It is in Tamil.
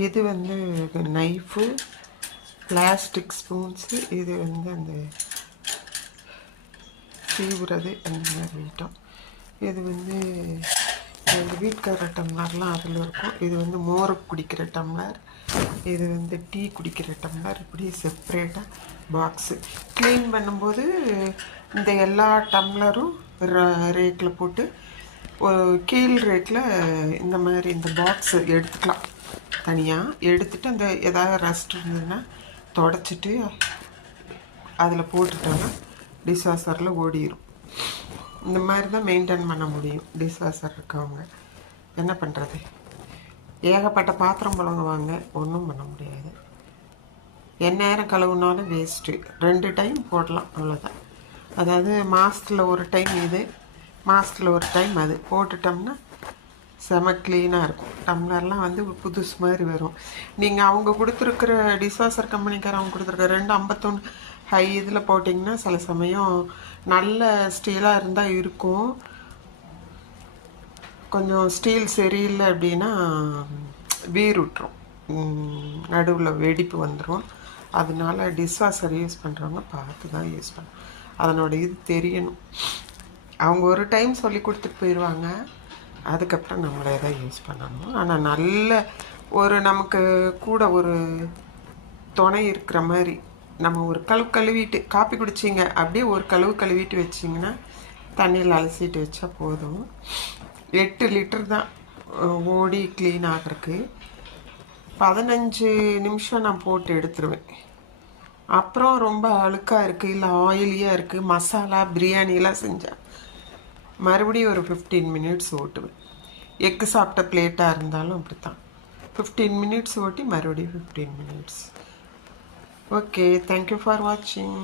இது வந்து நைஃபு, பிளாஸ்டிக் ஸ்பூன்ஸு, இது வந்து அந்த சீவுறது அந்த மாதிரி ஐட்டம். இது வந்து எங்கள் வீட்டுக்கார டம்ளர்லாம் அதில் இருக்கும். இது வந்து மோர் குடிக்கிற டம்ளர், இது வந்து டீ குடிக்கிற டம்ளர். இப்படி செப்ரேட்டாக பாக்ஸு க்ளீன் பண்ணும்போது இந்த எல்லா டம்ளரும் ரேக்கில் போட்டு கீழ் ரேக்கில் இந்த மாதிரி இந்த பாக்ஸு எடுத்துக்கலாம். தனியாக எடுத்துகிட்டு அந்த ஏதாவது ரஸ்ட் இருந்ததுன்னா தொடச்சிட்டு அதில் போட்டுட்டோன்னா டிஷ்வாஷரில் ஓடிடும். இந்த மாதிரி தான் மெயின்டைன் பண்ண முடியும் டிஷ்வாஷர் இருக்கவங்க. என்ன பண்ணுறது, ஏகப்பட்ட பாத்திரம் புழங்குவாங்க, ஒன்றும் பண்ண முடியாது. எந்நேரம் கழுவுனாலும் வேஸ்ட்டு. 2 டைம் போடலாம், அவ்வளோதான். அதாவது மாதத்தில் ஒரு டைம் இது, மாதத்தில் ஒரு டைம் அது போட்டுட்டோம்னா செம க்ளீனாக இருக்கும். டம்ளர்லாம் வந்து புதுசு மாதிரி வரும். நீங்கள் அவங்க கொடுத்துருக்குற டிஷ்வாஷர் கம்பெனிக்காரவங்க கொடுத்துருக்குற 251 ஹை இதில் போட்டிங்கன்னா சில சமயம் நல்ல ஸ்டீலாக இருந்தால் இருக்கும். கொஞ்சம் ஸ்டீல் சரியில்லை அப்படின்னா வீர் விட்டுரும், நடுவில் வெடிப்பு வந்துடும். அதனால டிஷ்வாஷர் யூஸ் பண்ணுறவங்க பார்த்து தான் யூஸ் பண்ணணும். அதனோட இது தெரியணும். அவங்க ஒரு டைம் சொல்லி கொடுத்துட்டு போயிடுவாங்க, அதுக்கப்புறம் நம்மளே தான் யூஸ் பண்ணணும். ஆனால் நல்ல ஒரு நமக்கு கூட ஒரு துணை இருக்கிற மாதிரி, நம்ம ஒரு கழுவிட்டு காப்பி குடிச்சிங்க அப்படியே ஒரு கழுவிட்டு வச்சிங்கன்னா தண்ணியில் அலசிட்டு வச்சா போதும். 8 லிட்டர் தான் ஓடி க்ளீன் ஆகிறதுக்கு. 15 நிமிஷம் நான் போட்டு எடுத்துருவேன். அப்புறம் ரொம்ப அழுக்காக இருக்குது, இல்லை ஆயிலியாக இருக்குது, மசாலா பிரியாணிலாம் செஞ்சேன், மறுபடியும் ஒரு 15 மினிட்ஸ் ஓட்டுவேன். எக்கு சாப்பிட்ட பிளேட்டாக இருந்தாலும் அப்படி தான் 15 மினிட்ஸ் ஓட்டி மறுபடியும் 15 மினிட்ஸ். ஓகே, தேங்க்யூ ஃபார் வாட்சிங்.